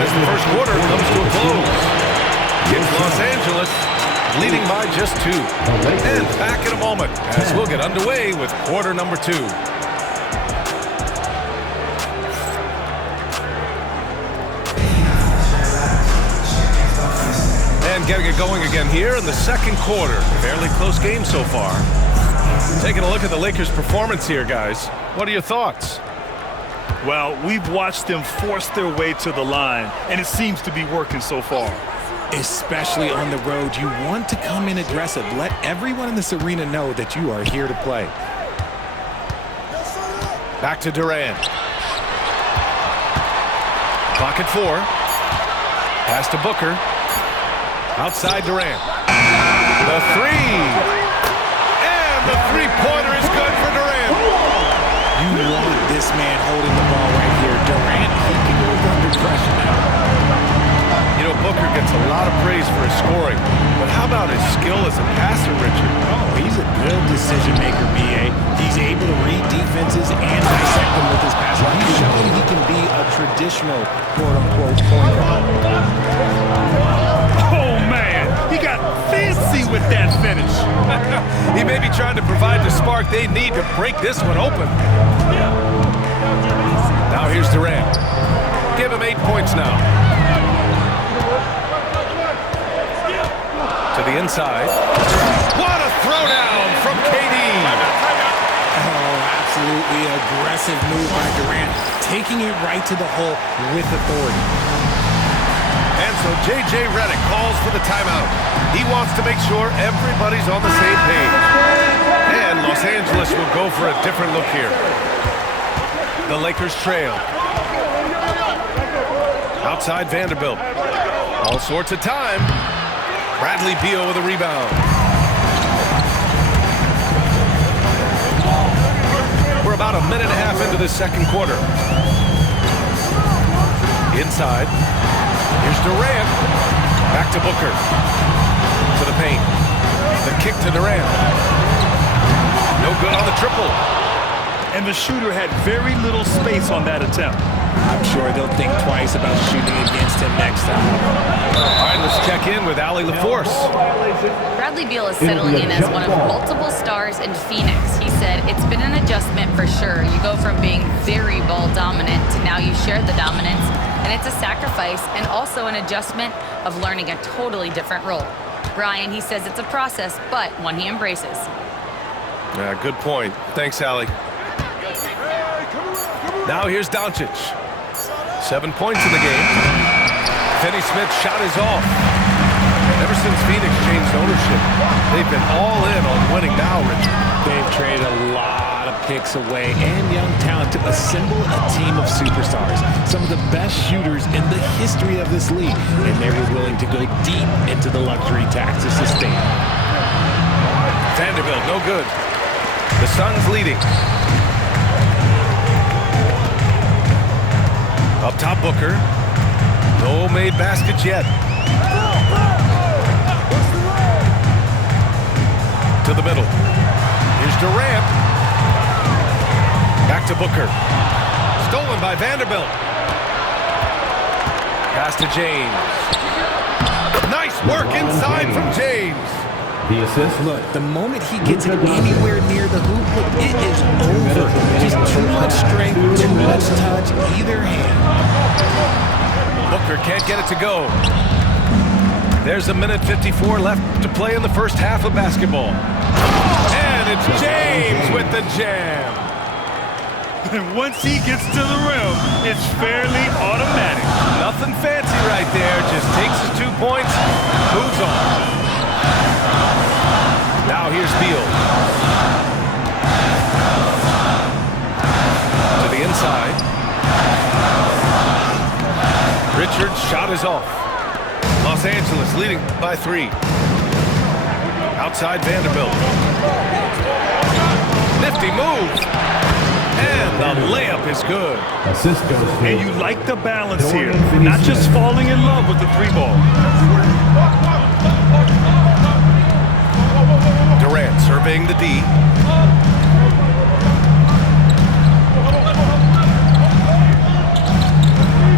as the first quarter comes to a close. It's Los Angeles leading by just 2. And back in a moment as we'll get underway with quarter number 2. And getting it going again here in the second quarter. Fairly close game so far. Taking a look at the Lakers' performance here, guys. What are your thoughts? Well, we've watched them force their way to the line, and it seems to be working so far. Especially on the road, you want to come in aggressive. Let everyone in this arena know that you are here to play. Back to Durant. Clock at 4. Pass to Booker. Outside Durant. The 3. And the three-pointer is good for Durant. You want this man holding the ball right here. Durant, he can move under pressure now. You know, Booker gets a lot of praise for his scoring, but how about his skill as a passer, Richard? Oh, he's a good decision maker, B.A. He's able to read defenses and dissect them with his passing. He's shown he can be a traditional, quote-unquote, point guard. Oh, man, he got fancy with that finish. He may be trying to provide the spark they need to break this one open. Now here's Durant. Give him 8 points now. To the inside. What a throwdown from KD. Oh, absolutely aggressive move by Durant, taking it right to the hole with authority. And so J.J. Redick calls for the timeout. He wants to make sure everybody's on the same page. And Los Angeles will go for a different look here. The Lakers trail. Outside Vanderbilt. All sorts of time. Bradley Beal with a rebound. We're about a minute and a half into this second quarter. Inside. Here's Durant. Back to Booker. To the paint. The kick to Durant. No good on the triple. And the shooter had very little space on that attempt. I'm sure they'll think twice about shooting against him next time. All right, let's check in with Allie LaForce. Bradley Beal is settling in as one of multiple stars in Phoenix. He said it's been an adjustment for sure. You go from being very ball dominant to now you share the dominance, and it's a sacrifice and also an adjustment of learning a totally different role. Brian, he says it's a process, but one he embraces. Yeah, good point. Thanks, Allie. Now here's Doncic. 7 points in the game. Finney-Smith's shot is off. Ever since Phoenix changed ownership, they've been all in on winning now, Richard. They've traded a lot of picks away and young talent to assemble a team of superstars. Some of the best shooters in the history of this league. And they were willing to go deep into the luxury tax to sustain. Vanderbilt, no good. The Suns leading. Up top, Booker. No made baskets yet. To the middle. Here's Durant. Back to Booker. Stolen by Vanderbilt. Pass to James. Nice work inside from James. The assist. Look, the moment he gets it anywhere near the hoop, look, it is over. Just too much strength, too much touch, either hand. Booker can't get it to go. There's a minute 54 left to play in the first half of basketball. And it's James with the jam. And once he gets to the rim, it's fairly automatic. Nothing fancy right there. Just takes his 2 points, moves on. Now here's Beal. To the inside. Richard's shot is off. Los Angeles leading by 3. Outside Vanderbilt. Nifty move. And the layup is good. Assist goes to And you like the balance here. Not just falling in love with the 3-ball. Durant surveying the D.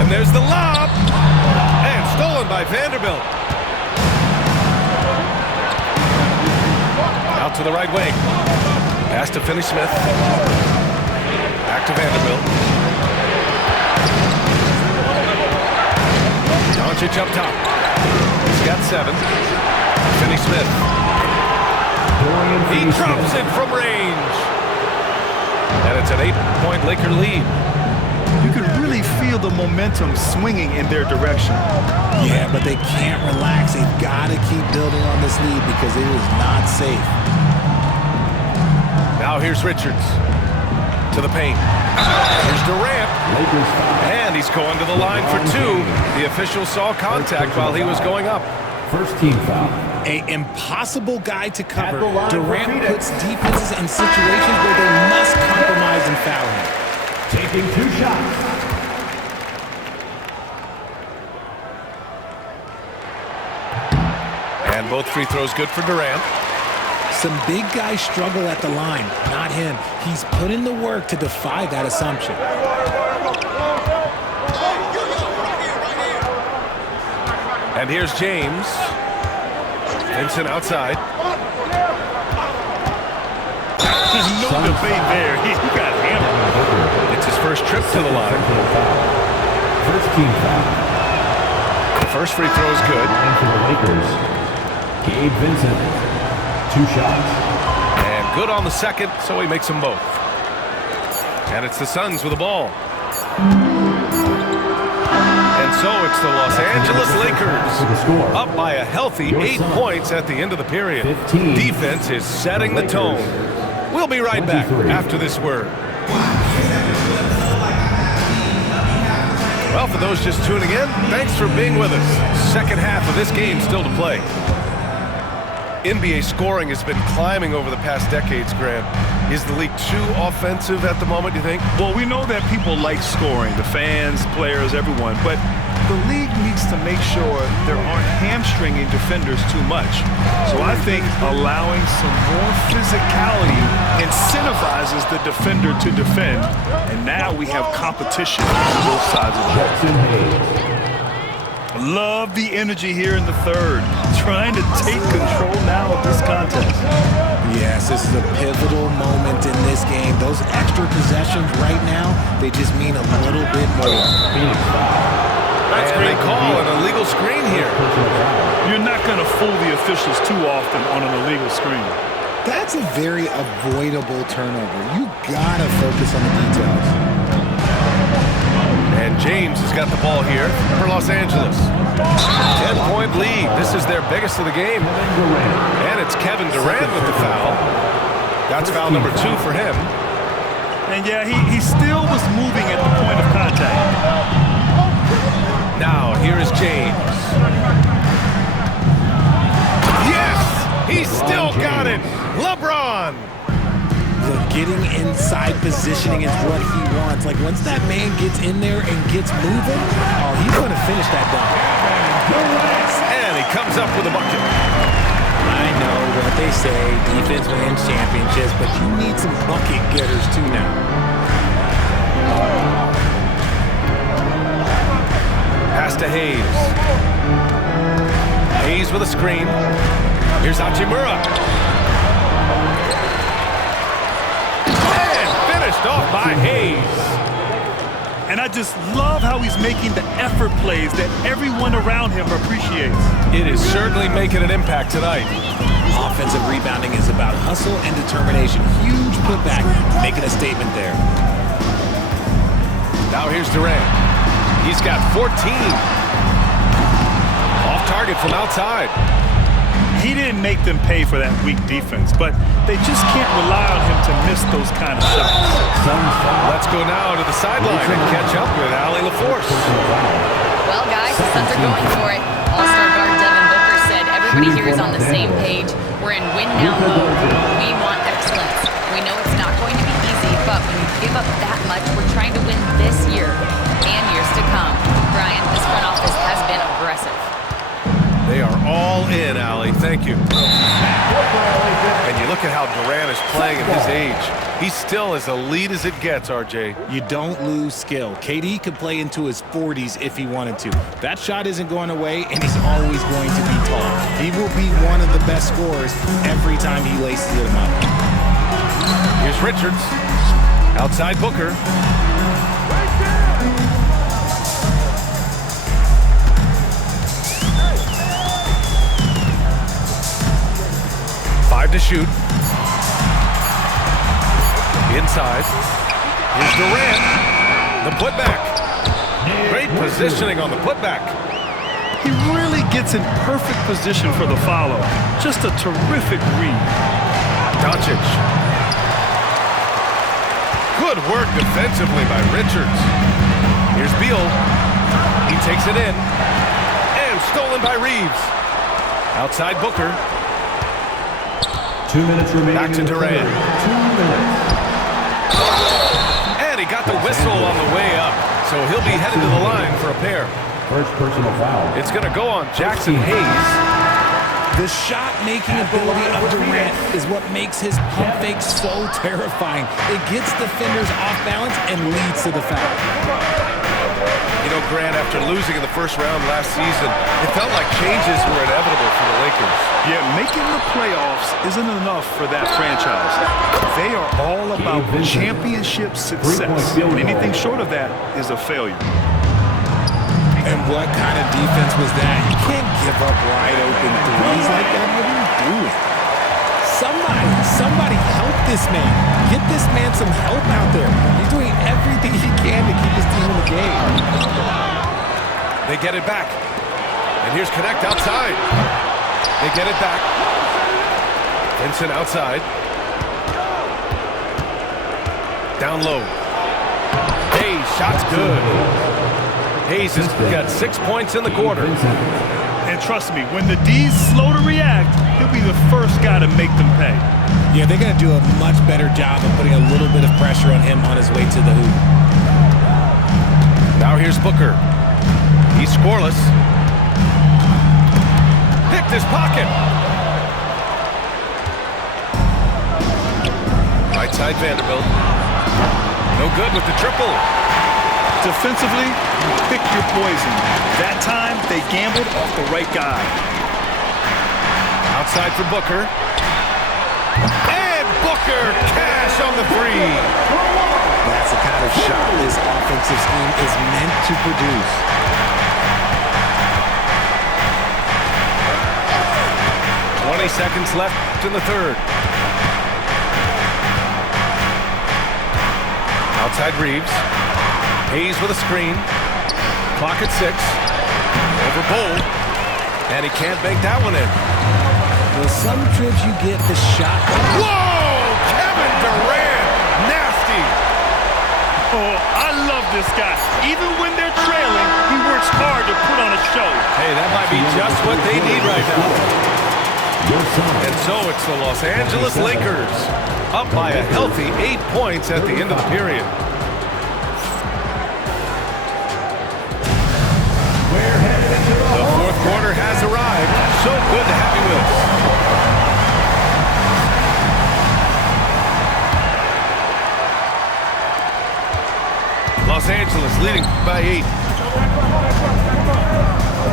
And there's the lob. by Vanderbilt. Out to the right wing. Pass to Finney-Smith. Back to Vanderbilt. Doncic up top. He's got 7. Finney-Smith. He drops it from range. And it's an 8-point Laker lead. You can really feel the momentum swinging in their direction. Yeah, but they can't relax. They've got to keep building on this lead because it is not safe. Now here's Richards to the paint. Here's Durant. And he's going to the line for 2. The official saw contact while he was going up. First team foul. An impossible guy to cover. Durant puts defenses in situations where they must compromise and foul him. Taking 2 shots. And both free throws good for Durant. Some big guys struggle at the line, not him. He's put in the work to defy that assumption. And here's James. Vincent outside. No debate there. He got hammered. It's his first trip to the line. First team foul. The first free throw is good. And for the Lakers, Gabe Vincent. 2 shots. And good on the second, so he makes them both. And it's the Suns with the ball. And so it's the Los Angeles Lakers up by a healthy 8 points at the end of the period. Defense is setting the tone. We'll be right back after this word. Well, for those just tuning in, thanks for being with us. Second half of this game still to play. NBA scoring has been climbing over the past decades, Grant. Is the league too offensive at the moment, do you think? Well, we know that people like scoring, the fans, players, everyone, but the league needs to make sure there aren't hamstringing defenders too much. So I think allowing some more physicality incentivizes the defender to defend, and now we have competition on both sides of the ball. Love the energy here in the third. Trying to take control now of this contest. Yes, this is a pivotal moment in this game. Those extra possessions right now, they just mean a little bit more. That's a great call, an illegal screen here. You're not going to fool the officials too often on an illegal screen. That's a very avoidable turnover. You gotta focus on the details. And James has got the ball here for Los Angeles. 10-point lead. This is their biggest of the game. And it's Kevin Durant with the foul. That's foul number 2 for him. And yeah, he still was moving at the point of contact. Now, here is James. Yes! He still got it! LeBron! Look, getting inside positioning is what he wants. Like, once that man gets in there and gets moving, oh, he's going to finish that dunk. And he comes up with a bucket. I know what they say, defense wins championships, but you need some bucket getters too now. Pass to Hayes. Hayes with a screen. Here's Hachimura. And finished off by Hayes. And I just love how he's making the effort plays that everyone around him appreciates. It is certainly making an impact tonight. Offensive rebounding is about hustle and determination. Huge putback, making a statement there. Now here's Durant. He's got 14. Off target from outside. He didn't make them pay for that weak defense, but they just can't rely on him to miss those kind of shots. Let's go now to the sideline and catch up with Allie LaForce. Well, guys, the Suns are going for it. All-star guard Devin Booker said everybody here is on the same page. We're in win-now mode. We want excellence. We know it's not going to be easy, but when you give up that much, we're trying to win this year and years to come. Brian, this front office has been aggressive. They are all in, Allie. Thank you. And you look look at how Durant is playing at his age. He's still as elite as it gets, RJ. You don't lose skill. KD could play into his 40s if he wanted to. That shot isn't going away, and he's always going to be tall. He will be one of the best scorers every time he laces them up. Here's Richards. Outside Booker. Five to shoot. Inside. Here's Durant. The putback. Great positioning on the putback. He really gets in perfect position for the follow. Just a terrific read. Doncic. Good work defensively by Richards. Here's Beal. He takes it in. And stolen by Reeves. Outside Booker. 2 minutes remaining. Back to Durant. 2 minutes. And he got the whistle on the way up. So he'll be headed to the line for a pair. First personal foul. It's going to go on Jackson Hayes. The shot-making ability of Durant is what makes his pump fake so terrifying. It gets defenders off balance and leads to the foul. You know, Grant, after losing in the first round last season, it felt like changes were inevitable for the Lakers. Yeah, making the playoffs isn't enough for that franchise. They are all about championship success. And anything short of that is a failure. And what kind of defense was that? You can't give up wide open threes like that. What are you doing? Somebody help this man. Get this man some help out there. He's doing everything he can to keep his team in the game. They get it back. And here's Connect outside. They get it back. Vincent outside. Down low. Hey, shot's good. Hayes has got 6 points in the quarter. And trust me, when the D's slow to react, he'll be the first guy to make them pay. Yeah, they're going to do a much better job of putting a little bit of pressure on him on his way to the hoop. Now here's Booker. He's scoreless. Picked his pocket. Right side Vanderbilt. No good with the triple. Defensively, pick your poison. That time, they gambled off the right guy. Outside for Booker. And Booker, cash on the three. That's the kind of shot this offensive scheme is meant to produce. Seconds left in the third. Outside Reeves. Hayes with a screen. Clock at 6. Over Bull. And he can't bank that one in. Well, some trips you get the shot. Whoa! Kevin Durant! Nasty! Oh, I love this guy. Even when they're trailing, he works hard to put on a show. Hey, that might be just what they need right now. And so it's the Los Angeles Lakers, up by a healthy 8 points at the end of the period. The fourth quarter has arrived. So good to have you with us. Los Angeles leading by 8.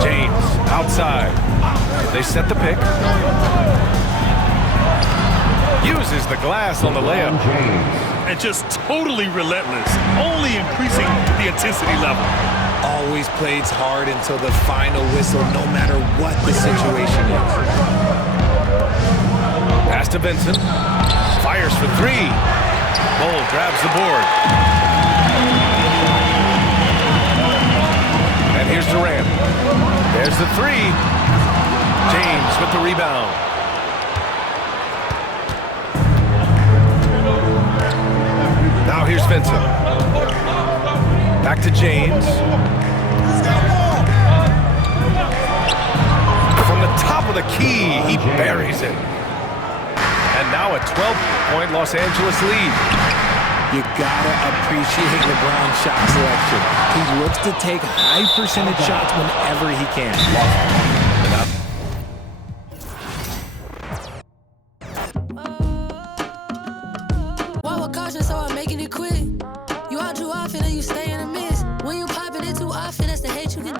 James outside. They set the pick. Uses the glass on the layup. And just totally relentless, only increasing the intensity level. Always plays hard until the final whistle, no matter what the situation is. Pass to Vincent. Fires for 3. Bull grabs the board. And here's Durant. There's the 3. James with the rebound. Now here's Vincent. Back to James. From the top of the key, he buries it. And now a 12-point Los Angeles lead. You gotta appreciate LeBron's shot selection. He looks to take high percentage shots whenever he can.